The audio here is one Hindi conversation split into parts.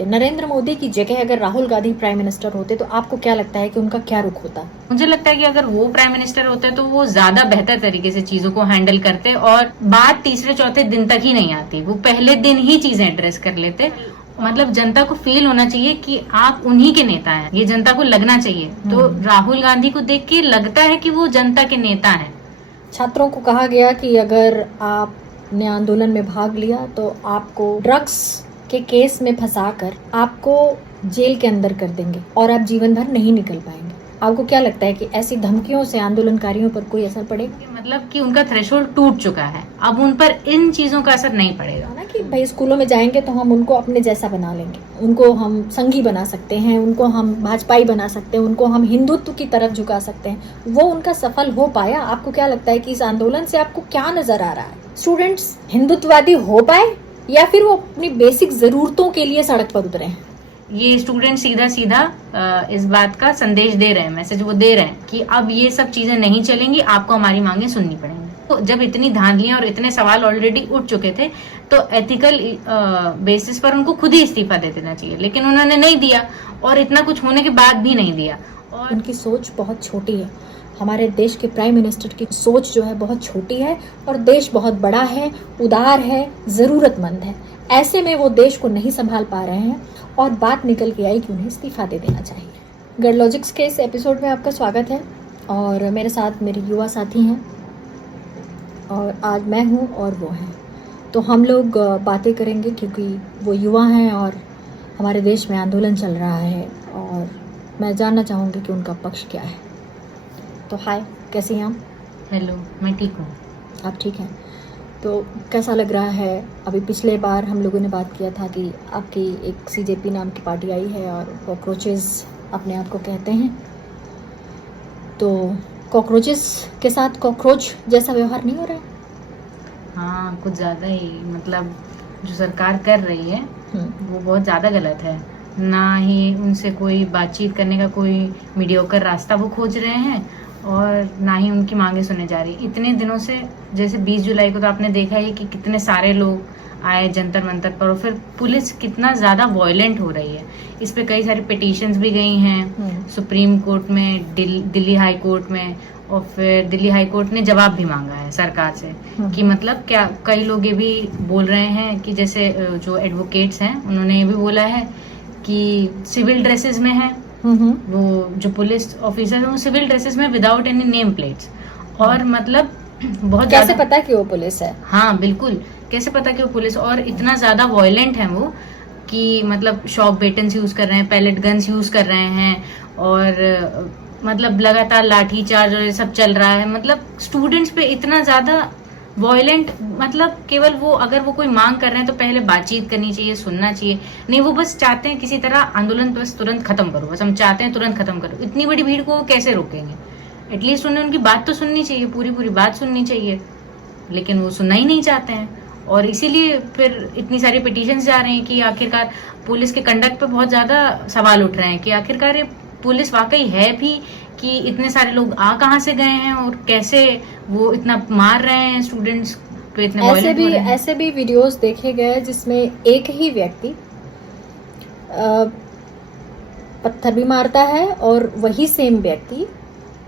नरेंद्र मोदी की जगह अगर राहुल गांधी प्राइम मिनिस्टर होते तो आपको क्या लगता है कि उनका क्या रुख होता? मुझे लगता है कि अगर वो प्राइम मिनिस्टर होते तो वो ज्यादा बेहतर तरीके से चीजों को हैंडल करते और बात तीसरे चौथे दिन तक ही नहीं आती, वो पहले दिन ही चीजें एड्रेस कर लेते। मतलब जनता को फील होना चाहिए कि आप उन्हीं के नेता हैं, ये जनता को लगना चाहिए। तो राहुल गांधी को देख के लगता है कि वो जनता के नेता हैं। छात्रों को कहा गया कि अगर आपने आंदोलन में भाग लिया तो आपको ड्रग्स के केस में फंसाकर आपको जेल के अंदर कर देंगे और आप जीवन भर नहीं निकल पाएंगे। आपको क्या लगता है कि ऐसी धमकियों से आंदोलनकारियों पर कोई असर पड़ेगा? मतलब कि उनका थ्रेशोल्ड टूट चुका है, अब उन पर इन चीजों का असर नहीं पड़ेगा ना कि भाई स्कूलों में जाएंगे तो हम उनको अपने जैसा बना लेंगे, उनको हम संघी बना सकते हैं, उनको हम भाजपाई बना सकते हैं, उनको हम हिंदुत्व की तरफ झुका सकते हैं। वो उनका सफल हो पाया? आपको क्या लगता है कि इस आंदोलन से आपको क्या नजर आ रहा है? स्टूडेंट्स हिंदुत्ववादी हो पाए या फिर वो अपनी बेसिक जरूरतों के लिए सड़क पर उतरे हैं? ये स्टूडेंट सीधा सीधा इस बात का संदेश दे रहे हैं, मैसेज वो दे रहे हैं कि अब ये सब चीजें नहीं चलेंगी, आपको हमारी मांगे सुननी पड़ेंगी। तो जब इतनी धांधलियां और इतने सवाल ऑलरेडी उठ चुके थे तो एथिकल बेसिस पर उनको खुद ही इस्तीफा दे देना चाहिए, लेकिन उन्होंने नहीं दिया और इतना कुछ होने के बाद भी नहीं दिया। और उनकी सोच बहुत छोटी है। हमारे देश के प्राइम मिनिस्टर की सोच जो है बहुत छोटी है और देश बहुत बड़ा है, उदार है, जरूरतमंद है। ऐसे में वो देश को नहीं संभाल पा रहे हैं और बात निकल के आई कि उन्हें इस्तीफा दे देना चाहिए। गडलॉजिक्स के इस एपिसोड में आपका स्वागत है और मेरे साथ मेरे युवा साथी हैं और आज मैं हूँ और वो हैं। तो हम लोग बातें करेंगे क्योंकि वो युवा हैं और हमारे देश में आंदोलन चल रहा है और मैं जानना चाहूँगी कि उनका पक्ष क्या है। तो हाय, कैसी हैं आप? हेलो, मैं ठीक हूँ। आप ठीक हैं? तो कैसा लग रहा है? अभी पिछले बार हम लोगों ने बात किया था कि आपकी एक सीजेपी नाम की पार्टी आई है और कॉकरोचेस अपने आप को कहते हैं, तो कॉकरोचेस के साथ कॉकरोच जैसा व्यवहार नहीं हो रहा है? हाँ, कुछ ज्यादा ही, मतलब जो सरकार कर रही है वो बहुत ज्यादा गलत है। ना ही उनसे कोई बातचीत करने का कोई मीडियोकर रास्ता वो खोज रहे हैं और ना ही उनकी मांगे सुने जा रही। इतने दिनों से, जैसे 20 जुलाई को तो आपने देखा ही कि कितने सारे लोग आए जंतर मंतर पर, और फिर पुलिस कितना ज्यादा वॉयलेंट हो रही है। इस पे कई सारी पिटीशंस भी गई हैं सुप्रीम कोर्ट में, दिल्ली हाई कोर्ट में, और फिर दिल्ली हाई कोर्ट ने जवाब भी मांगा है सरकार से कि मतलब क्या। कई लोग ये भी बोल रहे हैं कि जैसे जो एडवोकेट्स हैं उन्होंने ये भी बोला है कि सिविल ड्रेसेस में है वो जो पुलिस ऑफिसर है, वो सिविल ड्रेसेस में विदाउट एनी नेम प्लेट्स। और मतलब बहुत कैसे पता कि वो पुलिस है? हाँ बिल्कुल, कैसे पता कि वो पुलिस, और इतना ज्यादा वॉयलेंट है वो कि मतलब शॉक बेटन्स यूज कर रहे हैं, पैलेट गन्स यूज कर रहे हैं और मतलब लगातार लाठी चार्ज और ये सब चल रहा है। मतलब स्टूडेंट्स पे इतना ज्यादा वॉयलेंट, मतलब केवल वो अगर वो कोई मांग कर रहे हैं तो पहले बातचीत करनी चाहिए, सुनना चाहिए। नहीं, वो बस चाहते हैं किसी तरह आंदोलन बस तुरंत खत्म करो, बस हम चाहते हैं तुरंत खत्म करो। इतनी बड़ी भीड़ को वो कैसे रोकेंगे? एटलीस्ट उन्हें उनकी बात तो सुननी चाहिए, पूरी पूरी बात सुननी चाहिए, लेकिन वो सुनना ही नहीं चाहते हैं। और इसीलिए फिर इतनी सारी पिटीशंस जा रहे हैं कि आखिरकार पुलिस के कंडक्ट पे बहुत ज्यादा सवाल उठ रहे हैं कि आखिरकार ये पुलिस वाकई है भी कि इतने सारे लोग आ कहाँ से गए हैं और कैसे वो इतना मार रहे हैं स्टूडेंट्स पे, इतने ऐसे भी वीडियोस देखे गए जिसमें एक ही व्यक्ति पत्थर भी मारता है और वही सेम व्यक्ति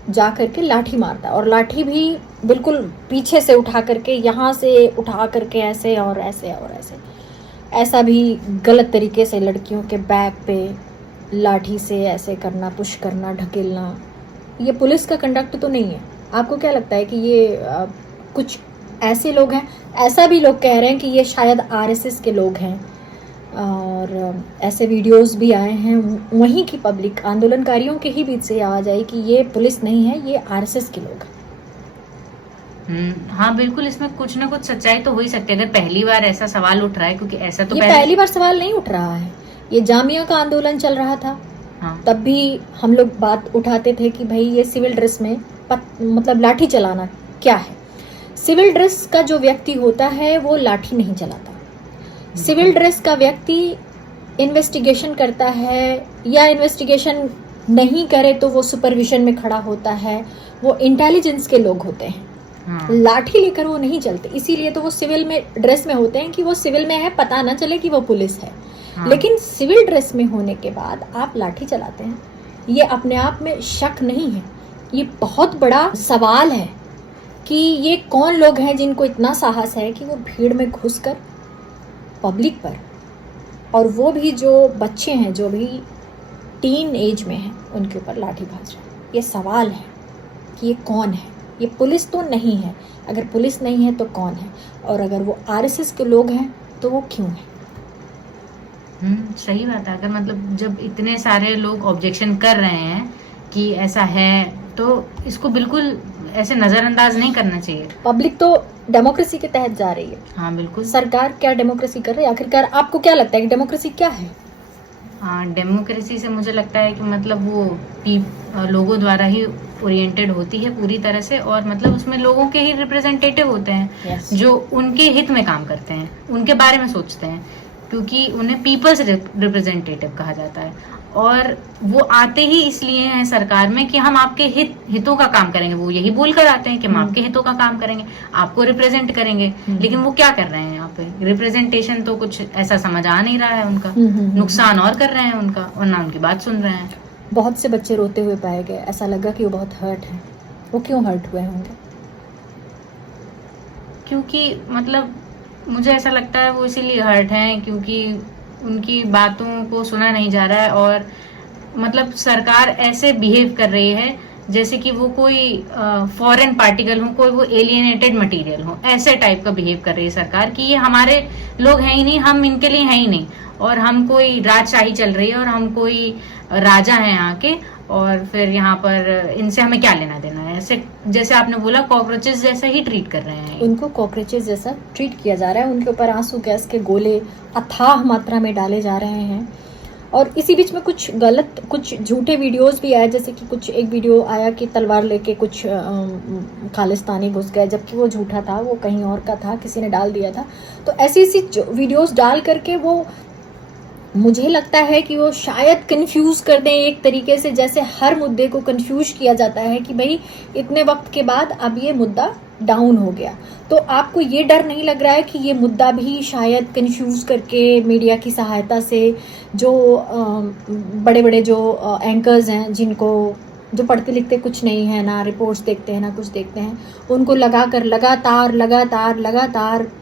जा करके लाठी मारता है, और लाठी भी बिल्कुल पीछे से उठा करके, यहाँ से उठा करके ऐसे और ऐसे और ऐसे, ऐसा भी गलत तरीके से लड़कियों के बैक पे लाठी से ऐसे करना, पुश करना, ढकेलना। ये पुलिस का कंडक्ट तो नहीं है। आपको क्या लगता है कि ये कुछ ऐसे लोग हैं? ऐसा भी लोग कह रहे हैं कि ये शायद आरएसएस के लोग हैं और ऐसे वीडियोस भी आए हैं। वहीं की पब्लिक, आंदोलनकारियों के ही बीच से आवाज आई कि ये पुलिस नहीं है, ये आरएसएस के लोग हैं। हाँ बिल्कुल, इसमें कुछ ना कुछ सच्चाई तो हो ही सकती है अगर पहली बार ऐसा सवाल उठ रहा है, क्योंकि ऐसा तो ये पहली बार सवाल नहीं उठ रहा है। ये जामिया का आंदोलन चल रहा था, हाँ। तब भी हम लोग बात उठाते थे कि भाई ये सिविल ड्रेस में मतलब लाठी चलाना क्या है। सिविल ड्रेस का जो व्यक्ति होता है वो लाठी नहीं चलाता। सिविल ड्रेस का व्यक्ति इन्वेस्टिगेशन करता है, या इन्वेस्टिगेशन नहीं करे तो वो सुपरविजन में खड़ा होता है। वो इंटेलिजेंस के लोग होते हैं, हाँ। लाठी लेकर वो नहीं चलते, इसीलिए तो वो सिविल में ड्रेस में होते हैं कि वो सिविल में है, पता ना चले कि वो पुलिस है। हाँ। लेकिन सिविल ड्रेस में होने के बाद आप लाठी चलाते हैं, ये अपने आप में शक नहीं है, ये बहुत बड़ा सवाल है कि ये कौन लोग हैं जिनको इतना साहस है कि वो भीड़ में घुसकर पब्लिक पर, और वो भी जो बच्चे हैं जो भी टीन एज में हैं उनके ऊपर लाठी भाज रहे हैं। ये सवाल है कि ये कौन है। ये पुलिस तो नहीं है, अगर पुलिस नहीं है तो कौन है, और अगर वो आरएसएस के लोग हैं तो वो क्यों है। सही बात है। अगर मतलब जब इतने सारे लोग ऑब्जेक्शन कर रहे हैं कि ऐसा है, तो इसको बिल्कुल ऐसे नजरअंदाज नहीं करना चाहिए। पब्लिक तो डेमोक्रेसी के तहत जा रही है। हाँ बिल्कुल। सरकार क्या डेमोक्रेसी कर रही है आखिरकार? आपको क्या लगता है कि डेमोक्रेसी क्या है? हाँ, डेमोक्रेसी से मुझे लगता है कि मतलब वो लोगों द्वारा ही ओरिएंटेड होती है पूरी तरह से, और मतलब उसमें लोगों के ही रिप्रेजेंटेटिव होते हैं। Yes. जो उनके हित में काम करते हैं, उनके बारे में सोचते हैं, क्योंकि उन्हें पीपल्स रिप्रेजेंटेटिव कहा जाता है। और वो आते ही इसलिए हैं सरकार में कि हम आपके हितों का काम करेंगे। वो यही बोल कर आते हैं कि हम आपके हितों का काम करेंगे, आपको रिप्रेजेंट करेंगे। लेकिन वो क्या कर रहे हैं यहाँ पे? रिप्रेजेंटेशन तो कुछ ऐसा समझ आ नहीं रहा है उनका। नुकसान और कर रहे हैं उनका, और ना उनकी बात सुन रहे हैं। बहुत से बच्चे रोते हुए पाए गए, ऐसा लगा कि वो बहुत हर्ट हैं। वो क्यों हर्ट हुए होंगे? क्योंकि मतलब मुझे ऐसा लगता है वो इसीलिए हर्ट हैं क्योंकि उनकी बातों को सुना नहीं जा रहा है, और मतलब सरकार ऐसे बिहेव कर रही है जैसे कि वो कोई फॉरेन पार्टिकल हो, कोई वो एलियनेटेड मटेरियल हो। ऐसे टाइप का बिहेव कर रही है सरकार कि ये हमारे लोग हैं ही नहीं, हम इनके लिए हैं ही नहीं, और हम कोई राजशाही चल रही है, और हम कोई राजा हैं यहाँ के, और फिर यहाँ पर इनसे हमें क्या लेना देना है। ऐसे जैसे आपने बोला कॉकरोचेस जैसा ही ट्रीट कर रहे हैं। उनको कॉकरोचेस जैसा ट्रीट किया जा रहा है, उनके ऊपर आंसू गैस के गोले अथाह मात्रा में डाले जा रहे हैं। और इसी बीच में कुछ झूठे वीडियोस भी आए, जैसे कि कुछ एक वीडियो आया कि तलवार लेके कुछ खालिस्तानी घुस गए, जबकि वो झूठा था, वो कहीं और का था, किसी ने डाल दिया था। तो ऐसी वीडियोस डाल करके वो, मुझे लगता है कि वो शायद कंफ्यूज कर दें एक तरीके से, जैसे हर मुद्दे को कंफ्यूज किया जाता है कि भाई इतने वक्त के बाद अब ये मुद्दा डाउन हो गया। तो आपको ये डर नहीं लग रहा है कि ये मुद्दा भी शायद कंफ्यूज करके मीडिया की सहायता से, जो बड़े बड़े जो एंकर्स हैं, जिनको जो पढ़ते लिखते कुछ नहीं है, ना रिपोर्ट्स देखते हैं ना कुछ देखते हैं, उनको लगाकर लगातार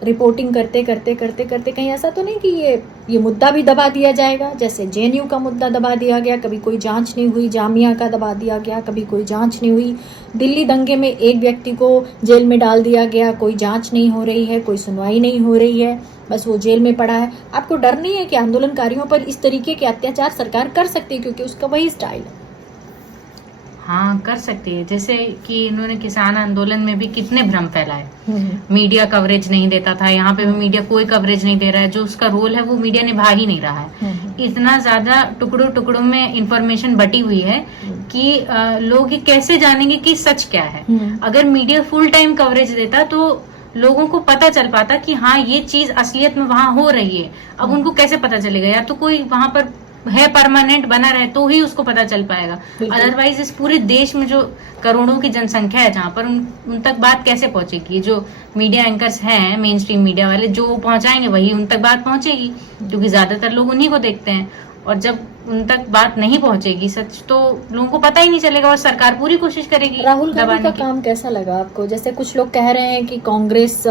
रिपोर्टिंग करते कहीं ऐसा तो नहीं कि ये मुद्दा भी दबा दिया जाएगा? जैसे जेएनयू का मुद्दा दबा दिया गया, कभी कोई जांच नहीं हुई, जामिया का दबा दिया गया, कभी कोई जांच नहीं हुई, दिल्ली दंगे में एक व्यक्ति को जेल में डाल दिया गया, कोई जांच नहीं हो रही है, कोई सुनवाई नहीं हो रही है, बस वो जेल में पड़ा है। आपको डर नहीं है कि आंदोलनकारियों पर इस तरीके के अत्याचार सरकार कर सकती है, क्योंकि उसका वही स्टाइल है? हाँ, कर सकती है। जैसे कि इन्होंने किसान आंदोलन में भी कितने भ्रम फैलाए। मीडिया कवरेज नहीं देता था, यहाँ पे भी मीडिया कोई कवरेज नहीं दे रहा है। जो उसका रोल है वो मीडिया निभा ही नहीं रहा है। इतना ज्यादा टुकड़ों में इंफॉर्मेशन बटी हुई है कि लोग ये कैसे जानेंगे कि सच क्या है। अगर मीडिया फुल टाइम कवरेज देता तो लोगों को पता चल पाता कि हाँ ये चीज असलियत में वहां हो रही है। अब उनको कैसे पता चलेगा? या तो कोई वहां पर है परमानेंट बना रहे तो ही उसको पता चल पाएगा, अदरवाइज इस पूरे देश में जो करोड़ों की जनसंख्या है जहाँ पर उन तक बात कैसे पहुंचेगी? जो मीडिया एंकर्स हैं, मेन स्ट्रीम मीडिया वाले, जो पहुंचाएंगे वही उन तक बात पहुंचेगी, क्योंकि ज्यादातर लोग उन्हीं को देखते हैं। और जब उन तक बात नहीं पहुंचेगी सच, तो लोगों को पता ही नहीं चलेगा, और सरकार पूरी कोशिश करेगी। राहुल गांधी का काम कैसा लगा आपको? जैसे कुछ लोग कह रहे हैं कि कांग्रेस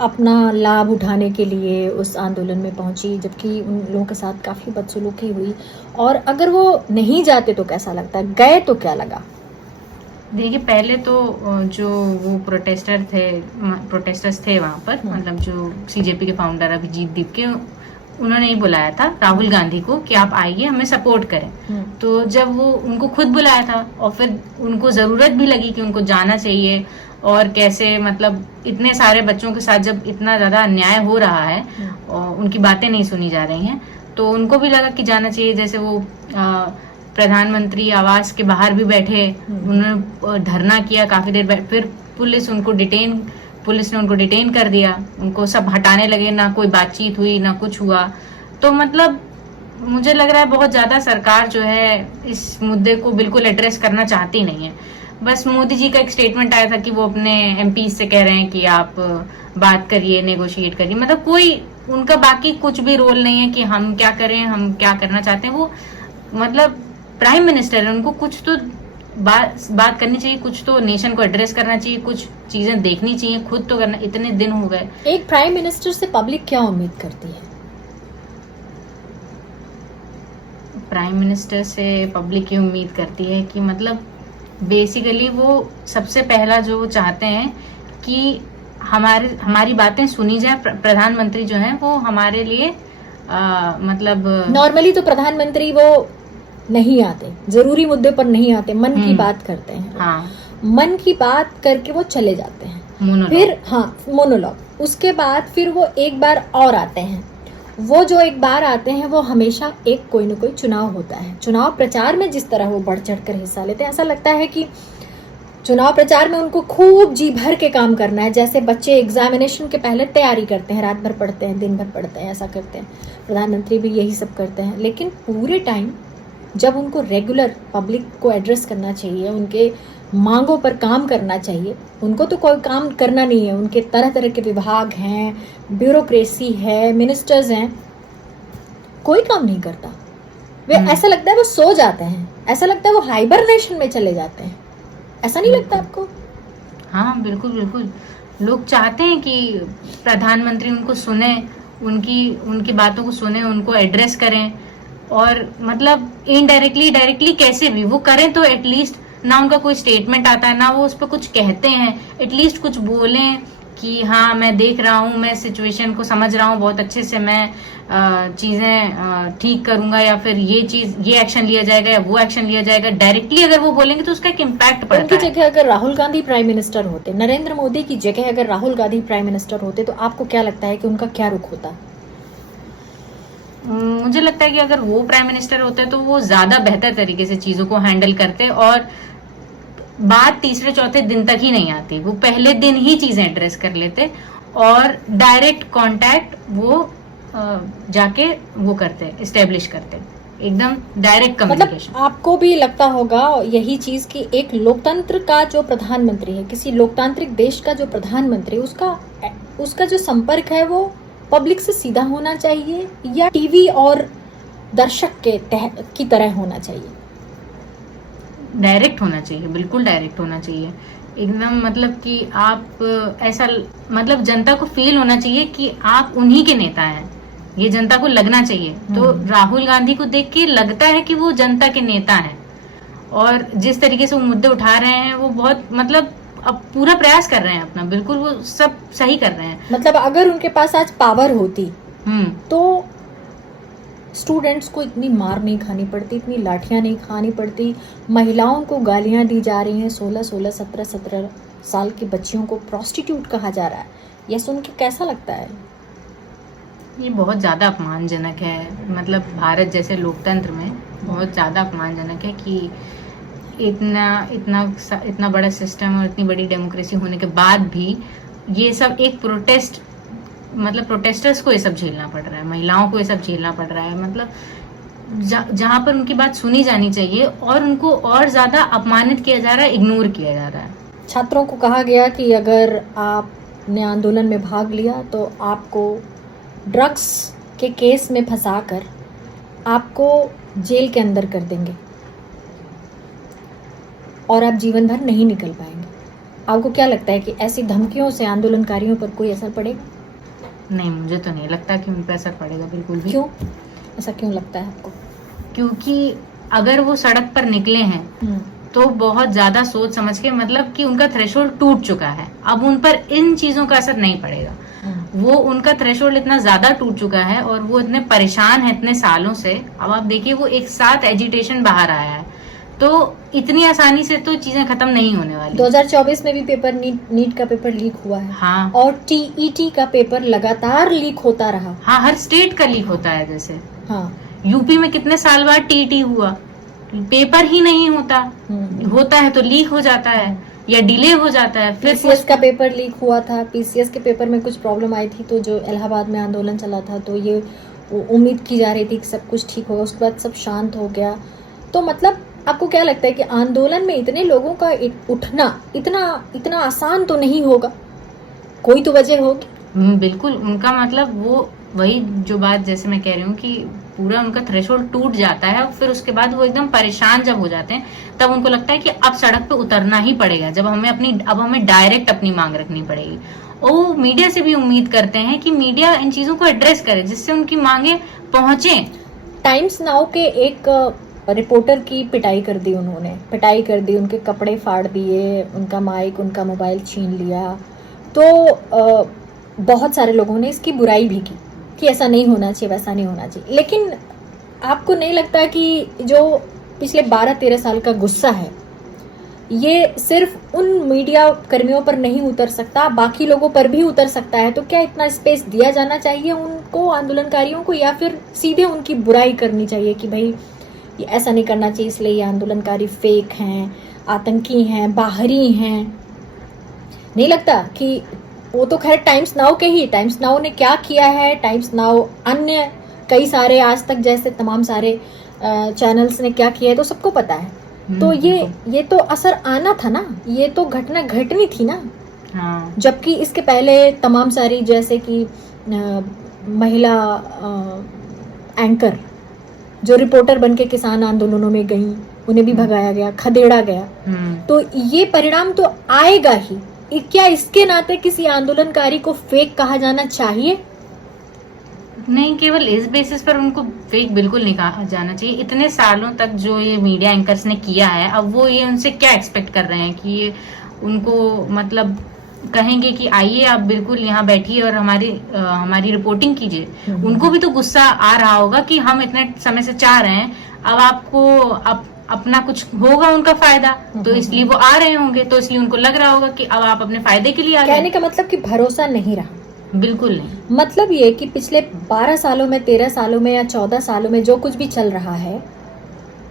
अपना लाभ उठाने के लिए उस आंदोलन में पहुंची, जबकि उन लोगों के साथ काफी बदसलूकी हुई, और अगर वो नहीं जाते तो कैसा लगता, गए तो क्या लगा? देखिए, पहले तो जो वो प्रोटेस्टर्स थे वहां पर, मतलब जो सीजेपी के फाउंडर अभिजीत दीप के, उन्होंने ही बुलाया था राहुल गांधी को कि आप आइए हमें सपोर्ट करें। तो जब वो उनको खुद बुलाया था, और फिर उनको जरूरत भी लगी कि उनको जाना चाहिए, और कैसे मतलब इतने सारे बच्चों के साथ जब इतना ज्यादा अन्याय हो रहा है और उनकी बातें नहीं सुनी जा रही हैं, तो उनको भी लगा कि जाना चाहिए। जैसे वो प्रधानमंत्री आवास के बाहर भी बैठे, उन्होंने धरना किया काफी देर, फिर पुलिस ने उनको डिटेन कर दिया, उनको सब हटाने लगे, ना कोई बातचीत हुई ना कुछ हुआ। तो मतलब मुझे लग रहा है बहुत ज्यादा सरकार जो है इस मुद्दे को बिल्कुल एड्रेस करना चाहती नहीं है। बस मोदी जी का एक स्टेटमेंट आया था कि वो अपने एमपी से कह रहे हैं कि आप बात करिए, नेगोशिएट करिए, मतलब कोई उनका बाकी कुछ भी रोल नहीं है कि हम क्या करें, हम क्या करना चाहते हैं। वो मतलब प्राइम मिनिस्टर है, उनको कुछ तो बात करनी चाहिए, कुछ तो नेशन को एड्रेस करना चाहिए, कुछ चीजें देखनी चाहिए, खुद तो करना। इतने दिन हो गए। एक प्राइम मिनिस्टर से पब्लिक क्या उम्मीद करती है? प्राइम मिनिस्टर से पब्लिक ये उम्मीद करती है कि मतलब बेसिकली वो सबसे पहला जो चाहते हैं कि हमारी बातें सुनी जाए। प्रधानमंत्री जो है वो हमारे लिए मतलब नॉर्मली तो प्रधानमंत्री वो नहीं आते, जरूरी मुद्दे पर नहीं आते, मन की बात करते हैं। हाँ, मन की बात करके वो चले जाते हैं, मोनोलॉग। फिर हाँ मोनोलॉग। उसके बाद फिर वो एक बार और आते हैं। वो जो एक बार आते हैं वो हमेशा एक कोई न कोई चुनाव होता है। चुनाव प्रचार में जिस तरह वो बढ़ चढ़ कर हिस्सा लेते हैं, ऐसा लगता है कि चुनाव प्रचार में उनको खूब जी भर के काम करना है। जैसे बच्चे एग्जामिनेशन के पहले तैयारी करते हैं, रात भर पढ़ते हैं, दिन भर पढ़ते हैं, ऐसा करते हैं। प्रधानमंत्री भी यही सब करते हैं। लेकिन पूरे टाइम जब उनको रेगुलर पब्लिक को एड्रेस करना चाहिए, उनके मांगों पर काम करना चाहिए, उनको तो कोई काम करना नहीं है। उनके तरह तरह के विभाग हैं, ब्यूरोक्रेसी है, मिनिस्टर्स हैं, कोई काम नहीं करता। वे ऐसा लगता है वो सो जाते हैं, ऐसा लगता है वो हाइबरनेशन में चले जाते हैं। ऐसा नहीं लगता आपको? हाँ, बिल्कुल बिल्कुल। लोग चाहते हैं कि प्रधानमंत्री उनको सुने, उनकी बातों को सुने, उनको एड्रेस करें, और मतलब इनडायरेक्टली डायरेक्टली कैसे भी वो करें तो एटलीस्ट ना उनका कोई स्टेटमेंट आता है, ना वो उस पर कुछ कहते हैं, एटलीस्ट कुछ बोलें कि हाँ मैं देख रहा हूँ, मैं सिचुएशन को समझ रहा हूँ बहुत अच्छे से, मैं चीजें ठीक करूंगा, या फिर ये एक्शन लिया जाएगा या वो एक्शन लिया जाएगा। डायरेक्टली अगर वो बोलेंगे तो उसका एक इम्पैक्ट पड़ता है। उनकी जगह अगर राहुल गांधी प्राइम मिनिस्टर होते, नरेंद्र मोदी की जगह अगर राहुल गांधी प्राइम मिनिस्टर होते, तो आपको क्या लगता है कि उनका क्या रुख होता? मुझे लगता है कि अगर वो प्राइम मिनिस्टर होते तो वो ज्यादा बेहतर तरीके से चीजों को हैंडल करते, और बात तीसरे चौथे दिन तक ही नहीं आती, वो पहले दिन ही चीजें एड्रेस कर लेते, और डायरेक्ट कांटेक्ट वो जाके वो करते, एस्टेब्लिश करते, एकदम डायरेक्ट कम्युनिकेशन। मतलब आपको भी लगता होगा यही चीज कि एक लोकतंत्र का जो प्रधानमंत्री है, किसी लोकतांत्रिक देश का जो प्रधानमंत्री, उसका जो संपर्क है वो पब्लिक से सीधा होना चाहिए, या टीवी और दर्शक की तरह होना चाहिए? डायरेक्ट होना चाहिए, बिल्कुल डायरेक्ट होना चाहिए एकदम। मतलब कि आप ऐसा, मतलब जनता को फील होना चाहिए कि आप उन्हीं के नेता हैं, ये जनता को लगना चाहिए। तो राहुल गांधी को देख के लगता है कि वो जनता के नेता हैं, और जिस तरीके से वो मुद्दे उठा रहे हैं वो बहुत मतलब अब पूरा प्रयास कर रहे हैं अपना, बिल्कुल वो सब सही कर रहे हैं। मतलब अगर उनके पास आज पावर होती तो स्टूडेंट्स को इतनी मार नहीं खानी पड़ती, इतनी लाठियां नहीं खानी पड़ती, महिलाओं को गालियां दी जा रही हैं, 16-16, 17-17 साल की बच्चियों को प्रोस्टिट्यूट कहा जा रहा है। यह सुन के कैसा लगता है? ये बहुत ज्यादा अपमानजनक है। मतलब भारत जैसे लोकतंत्र में बहुत ज्यादा अपमानजनक है कि इतना बड़ा सिस्टम और इतनी बड़ी डेमोक्रेसी होने के बाद भी ये सब एक प्रोटेस्ट, मतलब प्रोटेस्टर्स को ये सब झेलना पड़ रहा है, महिलाओं को ये सब झेलना पड़ रहा है। मतलब जहां पर उनकी बात सुनी जानी चाहिए और उनको और ज्यादा अपमानित किया जा रहा है, इग्नोर किया जा रहा है। छात्रों को कहा गया कि अगर आपने आंदोलन में भाग लिया तो आपको ड्रग्स के केस में फंसाकर आपको जेल के अंदर कर देंगे और आप जीवन भर नहीं निकल पाएंगे। आपको क्या लगता है कि ऐसी धमकियों से आंदोलनकारियों पर कोई असर पड़ेगा? नहीं, मुझे तो नहीं लगता कि उन पर असर पड़ेगा, बिल्कुल भी। क्यों? ऐसा क्यों लगता है आपको? क्योंकि अगर वो सड़क पर निकले हैं तो बहुत ज्यादा सोच समझ के, मतलब कि उनका थ्रेशोल्ड टूट चुका है, अब उन पर इन चीजों का असर नहीं पड़ेगा। वो उनका थ्रेशोल्ड इतना ज्यादा टूट चुका है और वो इतने परेशान है इतने सालों से। अब आप देखिए वो एक साथ एजिटेशन बाहर आया है, तो इतनी आसानी से तो चीजें खत्म नहीं होने वाली। 2024 में भी पेपर नीट का पेपर लीक हुआ है। हाँ, और टीईटी का पेपर लगातार लीक होता रहा। हाँ, हर स्टेट का लीक होता है। जैसे हाँ, यूपी में कितने साल बाद टीईटी हुआ, पेपर ही नहीं होता, होता है तो लीक हो जाता है या डिले हो जाता है। फिर पीसीएस का पेपर लीक हुआ था। पीसीएस के पेपर में कुछ प्रॉब्लम आई थी, तो जो इलाहाबाद में आंदोलन चला था, तो ये उम्मीद की जा रही थी कि सब कुछ ठीक होगा, उसके बाद सब शांत हो गया। तो मतलब आपको क्या लगता है कि आंदोलन में इतने लोगों का उठना इतना आसान तो नहीं होगा? कोई तो वजह होगी। बिल्कुल, उनका मतलब वो वही जो बात जैसे मैं कह रही हूँ कि पूरा उनका थ्रेशोल्ड टूट जाता है और फिर उसके बाद वो एकदम परेशान जब हो जाते हैं तब उनको लगता है कि अब सड़क पे उतरना ही पड़ेगा, जब हमें डायरेक्ट अपनी मांग रखनी पड़ेगी। और वो मीडिया से भी उम्मीद करते हैं कि मीडिया इन चीजों को एड्रेस करे जिससे उनकी मांगे पहुंचे। टाइम्स नाउ के एक रिपोर्टर की पिटाई कर दी उन्होंने, पिटाई कर दी, उनके कपड़े फाड़ दिए, उनका माइक, उनका मोबाइल छीन लिया। तो बहुत सारे लोगों ने इसकी बुराई भी की कि ऐसा नहीं होना चाहिए, वैसा नहीं होना चाहिए। लेकिन आपको नहीं लगता कि जो पिछले 12-13 साल का गुस्सा है ये सिर्फ उन मीडिया कर्मियों पर नहीं उतर सकता, बाकी लोगों पर भी उतर सकता है? तो क्या इतना स्पेस दिया जाना चाहिए उनको, आंदोलनकारियों को, या फिर सीधे उनकी बुराई करनी चाहिए कि भाई ये ऐसा नहीं करना चाहिए इसलिए ये आंदोलनकारी फेक हैं, आतंकी हैं, बाहरी हैं? नहीं लगता कि वो तो खैर टाइम्स नाउ के ही, टाइम्स नाउ ने क्या किया है, टाइम्स नाउ अन्य कई सारे आज तक जैसे तमाम सारे चैनल्स ने क्या किया है तो सबको पता है। तो ये तो असर आना था ना, ये तो घटना घटनी थी ना। हाँ। जबकि इसके पहले तमाम सारी जैसे कि महिला एंकर जो रिपोर्टर बनके किसान आंदोलनों में गई, उन्हें भी भगाया गया, खदेड़ा गया। तो ये परिणाम तो आएगा ही। क्या इसके नाते किसी आंदोलनकारी को फेक कहा जाना चाहिए? नहीं, केवल इस बेसिस पर उनको फेक बिल्कुल नहीं कहा जाना चाहिए। इतने सालों तक जो ये मीडिया एंकर्स ने किया है, अब वो ये उनसे क्या एक्सपेक्ट कर रहे हैं कि ये उनको मतलब कहेंगे कि आइए आप बिल्कुल यहाँ बैठिए और हमारी रिपोर्टिंग कीजिए। उनको भी तो गुस्सा आ रहा होगा कि हम इतने समय से चाह रहे हैं, अब आपको अपना कुछ होगा उनका फायदा, तो इसलिए वो आ रहे होंगे, तो इसलिए उनको लग रहा होगा कि अब आप अपने फायदे के लिए आ गए। कहने का मतलब कि भरोसा नहीं रहा। बिल्कुल नहीं। मतलब ये कि पिछले 12 सालों में, 13 सालों में या 14 सालों में जो कुछ भी चल रहा है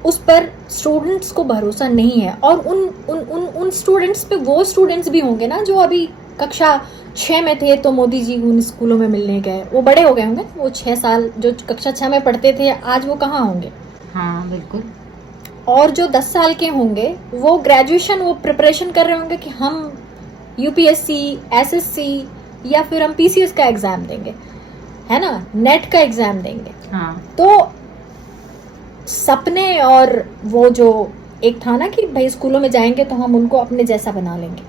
उस पर स्टूडेंट्स को भरोसा नहीं है। और उन स्टूडेंट्स पे वो स्टूडेंट्स भी होंगे ना जो अभी कक्षा 6 में थे तो मोदी जी उन स्कूलों में मिलने गए, वो बड़े हो गए होंगे। वो 6 साल जो कक्षा 6 में पढ़ते थे आज वो कहाँ होंगे? हाँ बिल्कुल। और जो 10 साल के होंगे वो ग्रेजुएशन, वो प्रिपरेशन कर रहे होंगे कि हम यूपीएससी, एसएससी या फिर हम पीसीएस का एग्जाम देंगे, है ना, नेट का एग्जाम देंगे। हाँ। तो सपने और वो जो एक था ना कि भाई स्कूलों में जाएंगे तो हम उनको अपने जैसा बना लेंगे,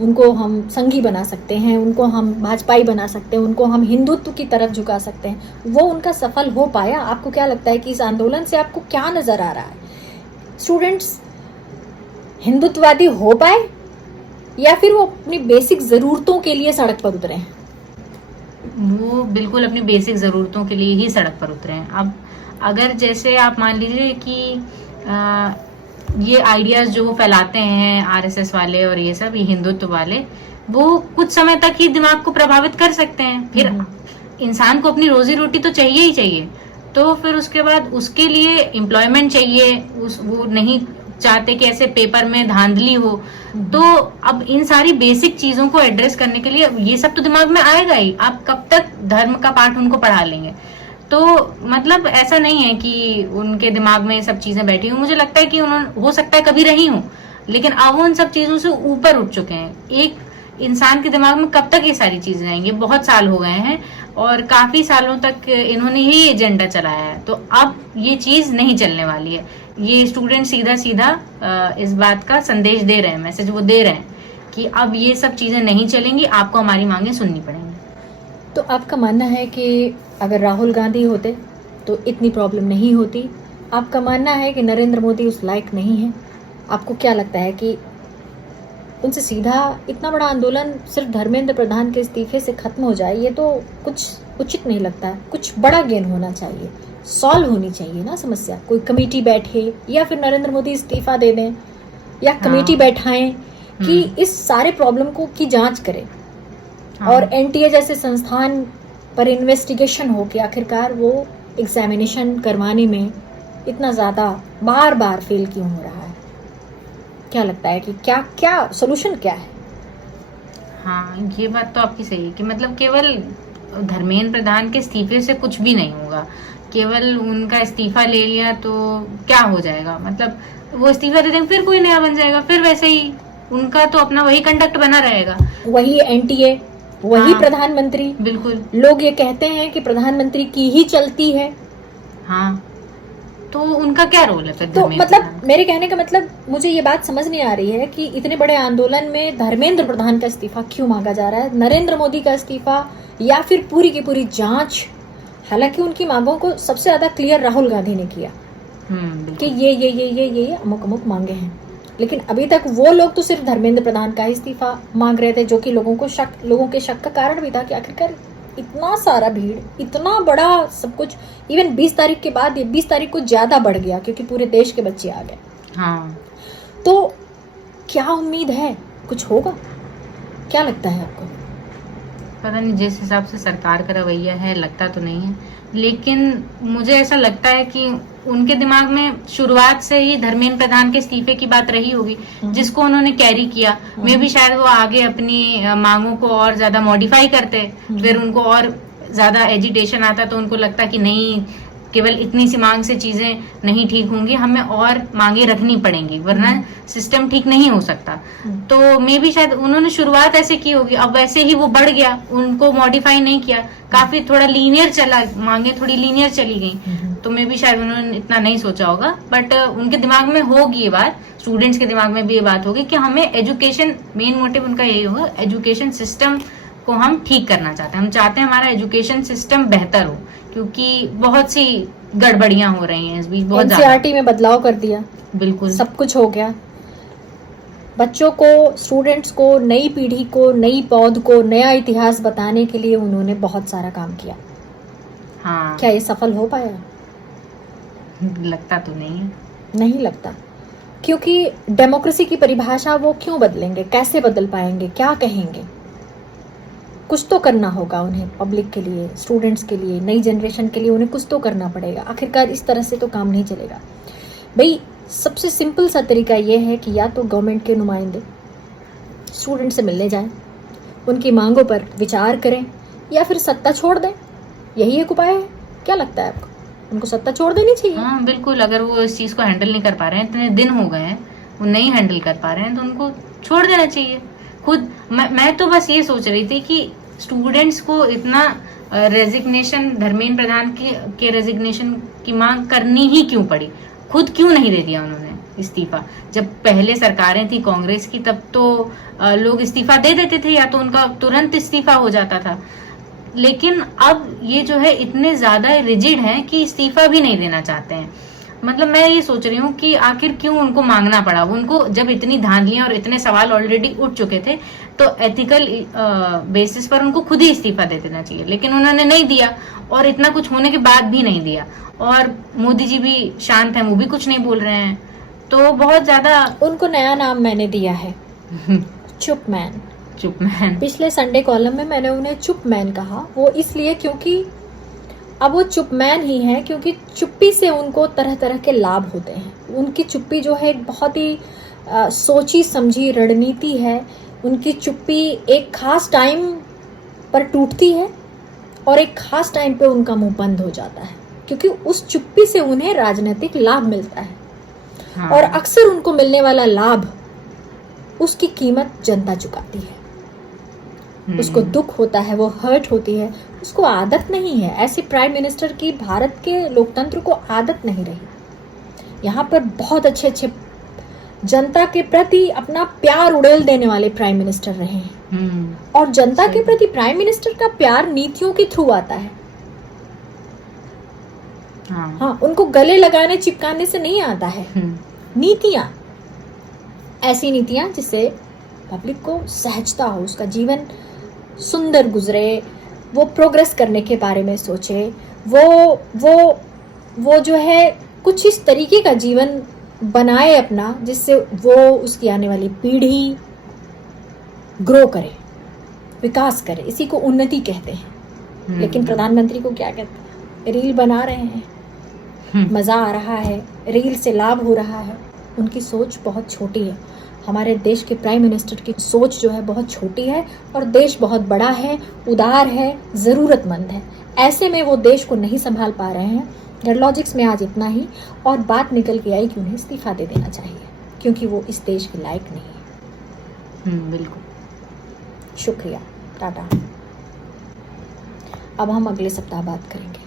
उनको हम संघी बना सकते हैं, उनको हम भाजपाई बना सकते हैं, उनको हम हिंदुत्व की तरफ झुका सकते हैं, वो उनका सफल हो पाया? आपको क्या लगता है कि इस आंदोलन से आपको क्या नजर आ रहा है? स्टूडेंट्स हिंदुत्ववादी हो पाए या फिर वो अपनी बेसिक जरूरतों के लिए सड़क पर उतरे हैं? वो बिल्कुल अपनी बेसिक जरूरतों के लिए ही सड़क पर उतरे हैं। अब अगर जैसे आप मान लीजिए कि ये आइडियाज जो वो फैलाते हैं आरएसएस वाले और ये सब, ये हिंदुत्व वाले, वो कुछ समय तक ही दिमाग को प्रभावित कर सकते हैं। फिर इंसान को अपनी रोजी रोटी तो चाहिए ही चाहिए, तो फिर उसके बाद उसके लिए एम्प्लॉयमेंट चाहिए। वो नहीं चाहते कि ऐसे पेपर में धांधली हो। तो अब इन सारी बेसिक चीजों को एड्रेस करने के लिए ये सब तो दिमाग में आएगा ही। आप कब तक धर्म का पाठ उनको पढ़ा लेंगे? तो मतलब ऐसा नहीं है कि उनके दिमाग में सब चीजें बैठी हुई। मुझे लगता है कि उन्होंने, हो सकता है कभी रही हूं, लेकिन अब वो उन सब चीजों से ऊपर उठ चुके हैं। एक इंसान के दिमाग में कब तक ये सारी चीजें आएंगी? बहुत साल हो गए हैं और काफी सालों तक इन्होंने ही एजेंडा चलाया है, तो अब ये चीज नहीं चलने वाली है। ये स्टूडेंट सीधा सीधा इस बात का संदेश दे रहे हैं, मैसेज वो दे रहे हैं कि अब ये सब चीजें नहीं चलेंगी, आपको हमारी मांगे सुननी पड़ेंगी। तो आपका मानना है कि अगर राहुल गांधी होते तो इतनी प्रॉब्लम नहीं होती? आपका मानना है कि नरेंद्र मोदी उस लायक नहीं है? आपको क्या लगता है कि उनसे सीधा इतना बड़ा आंदोलन सिर्फ धर्मेंद्र प्रधान के इस्तीफे से खत्म हो जाए? ये तो कुछ उचित नहीं लगता है। कुछ बड़ा गेन होना चाहिए, सॉल्व होनी चाहिए ना समस्या। कोई कमेटी बैठे या फिर नरेंद्र मोदी इस्तीफा दे दें या कमेटी बैठाएं कि इस सारे प्रॉब्लम को की जांच करें और एनटीए जैसे संस्थान पर इन्वेस्टिगेशन हो कि आखिरकार वो एग्जामिनेशन करवाने में इतना ज़्यादा बार बार फेल क्यों हो रहा है? क्या लगता है कि क्या सोल्यूशन क्या है? हाँ, ये बात तो आपकी सही है कि मतलब केवल धर्मेंद्र प्रधान के इस्तीफे से कुछ भी नहीं होगा। केवल उनका इस्तीफा ले लिया तो क्या हो जाएगा? मतलब वो इस्तीफा दे देंगे, फिर कोई नया बन जाएगा, फिर वैसे ही उनका तो अपना वही कंडक्ट बना रहेगा, वही एनटीए, वही हाँ। प्रधानमंत्री। बिल्कुल। लोग ये कहते हैं कि प्रधानमंत्री की ही चलती है। हाँ, तो उनका क्या रोल है फिर तो धर्मेंद्र मतलब प्रधान? मेरे कहने का मतलब, मुझे ये बात समझ नहीं आ रही है कि इतने बड़े आंदोलन में धर्मेंद्र प्रधान का इस्तीफा क्यों मांगा जा रहा है, नरेंद्र मोदी का इस्तीफा, या फिर पूरी की पूरी जांच। हालांकि उनकी मांगों को सबसे ज्यादा क्लियर राहुल गांधी ने किया कि ये अमुक अमुक मांगे हैं, लेकिन अभी तक वो लोग तो सिर्फ धर्मेंद्र प्रधान का ही इस्तीफा मांग रहे थे, जो कि लोगों के शक का कारण भी था कि आखिरकार इतना सारा भीड़, इतना बड़ा सब कुछ, इवन 20 तारीख के बाद, 20 तारीख को ज्यादा बढ़ गया क्योंकि पूरे देश के बच्चे आ गए। हाँ, तो क्या उम्मीद है, कुछ होगा? क्या लगता है आपको? पता नहीं, जिस हिसाब से सरकार का रवैया है लगता तो नहीं है, लेकिन मुझे ऐसा लगता है कि उनके दिमाग में शुरुआत से ही धर्मेंद्र प्रधान के इस्तीफे की बात रही होगी, जिसको उन्होंने कैरी किया। मे भी शायद वो आगे अपनी मांगों को और ज्यादा मॉडिफाई करते, फिर उनको और ज्यादा एजिटेशन आता, तो उनको लगता कि नहीं, केवल इतनी सी मांग से चीजें नहीं ठीक होंगी, हमें और मांगे रखनी पड़ेंगी, वरना सिस्टम ठीक नहीं हो सकता। तो मे भी शायद उन्होंने शुरुआत ऐसे की होगी, अब वैसे ही वो बढ़ गया, उनको मॉडिफाई नहीं किया, काफी थोड़ा लीनियर चला, मांगे थोड़ी लीनियर चली गई, तो मे भी शायद उन्होंने इतना नहीं सोचा होगा। बट उनके दिमाग में होगी ये बात, स्टूडेंट्स के दिमाग में भी ये बात होगी कि हमें एजुकेशन, मेन मोटिव उनका यही होगा, एजुकेशन सिस्टम को हम ठीक करना चाहते हैं, हम चाहते हैं हमारा एजुकेशन सिस्टम बेहतर हो, क्योंकि बहुत सी गड़बड़ियां हो रही हैं इस बीच, बहुत ज्यादा। एनसीईआरटी में बदलाव कर दिया, बिल्कुल सब कुछ हो गया। बच्चों को, स्टूडेंट्स को, नई पीढ़ी को, नई पौध को नया इतिहास बताने के लिए उन्होंने बहुत सारा काम किया। हाँ, क्या ये सफल हो पाया? लगता तो नहीं है। नहीं लगता, क्योंकि डेमोक्रेसी की परिभाषा वो क्यों बदलेंगे, कैसे बदल पाएंगे, क्या कहेंगे? कुछ तो करना होगा उन्हें, पब्लिक के लिए, स्टूडेंट्स के लिए, नई जनरेशन के लिए उन्हें कुछ तो करना पड़ेगा। आखिरकार इस तरह से तो काम नहीं चलेगा भाई। सबसे सिंपल सा तरीका ये है कि या तो गवर्नमेंट के नुमाइंदे स्टूडेंट से मिलने जाएं, उनकी मांगों पर विचार करें, या फिर सत्ता छोड़ दें। यही एक उपाय है। क्या लगता है आपको? उनको सत्ता छोड़ देनी चाहिए। हाँ बिल्कुल, अगर वो इस चीज को हैंडल नहीं कर पा रहे हैं, इतने दिन हो गए हैं वो नहीं हैंडल कर पा रहे हैं, तो उनको छोड़ देना चाहिए। खुद मैं तो बस ये सोच रही थी कि स्टूडेंट्स को इतना रेजिग्नेशन, धर्मेंद्र प्रधान के रेजिग्नेशन की मांग करनी ही क्यों पड़ी? खुद क्यों नहीं दे दिया उन्होंने इस्तीफा? जब पहले सरकारें थी कांग्रेस की, तब तो लोग इस्तीफा दे देते थे, या तो उनका तुरंत इस्तीफा हो जाता था। लेकिन अब ये जो है इतने ज्यादा रिजिड हैं कि इस्तीफा भी नहीं देना चाहते हैं। मतलब मैं ये सोच रही हूँ कि आखिर क्यों उनको मांगना पड़ा? उनको जब इतनी धांधलियां और इतने सवाल ऑलरेडी उठ चुके थे, तो एथिकल बेसिस पर उनको खुद ही इस्तीफा दे देना चाहिए, लेकिन उन्होंने नहीं दिया, और इतना कुछ होने के बाद भी नहीं दिया। और मोदी जी भी शांत हैं, वो भी कुछ नहीं बोल रहे हैं, तो बहुत ज्यादा। उनको नया नाम मैंने दिया है, चुप मैन। चुप मैन। पिछले संडे कॉलम में मैंने उन्हें चुप मैन कहा, वो इसलिए क्योंकि अब वो चुप मैन ही है, क्योंकि चुप्पी से उनको तरह तरह के लाभ होते हैं। उनकी चुप्पी जो है एक बहुत ही सोची समझी रणनीति है। उनकी चुप्पी एक खास टाइम पर टूटती है और एक खास टाइम पे उनका मुंह बंद हो जाता है, क्योंकि उस चुप्पी से उन्हें राजनीतिक लाभ मिलता है। हाँ। और अक्सर उनको मिलने वाला लाभ, उसकी कीमत जनता चुकाती है। उसको दुख होता है, वो हर्ट होती है, उसको आदत नहीं है। ऐसे प्राइम मिनिस्टर की भारत के लोकतंत्र को आदत नहीं रही। यहाँ पर बहुत अच्छे अच्छे जनता के प्रति अपना प्यार उड़ेल देने वाले प्राइम मिनिस्टर रहे हैं, और जनता के प्रति प्राइम मिनिस्टर का प्यार नीतियों के थ्रू आता है। हाँ, उनको गले लगाने चिपकाने से नहीं आता है। नीतियां, ऐसी नीतियां जिससे पब्लिक को सहजता हो, उसका जीवन सुंदर गुजरे, वो प्रोग्रेस करने के बारे में सोचे, वो जो है कुछ इस तरीके का जीवन बनाए अपना, जिससे वो उसकी आने वाली पीढ़ी ग्रो करे, विकास करे। इसी को उन्नति कहते हैं। लेकिन प्रधानमंत्री को क्या कहते हैं? रील बना रहे हैं, मजा आ रहा है, रील से लाभ हो रहा है। उनकी सोच बहुत छोटी है। हमारे देश के प्राइम मिनिस्टर की सोच जो है बहुत छोटी है, और देश बहुत बड़ा है, उदार है, ज़रूरतमंद है। ऐसे में वो देश को नहीं संभाल पा रहे हैं। लॉजिक्स में आज इतना ही, और बात निकल के आई कि उन्हें इस्तीफा दे देना चाहिए, क्योंकि वो इस देश के लायक नहीं है। बिल्कुल। शुक्रिया। टाटा। अब हम अगले सप्ताह बात करेंगे।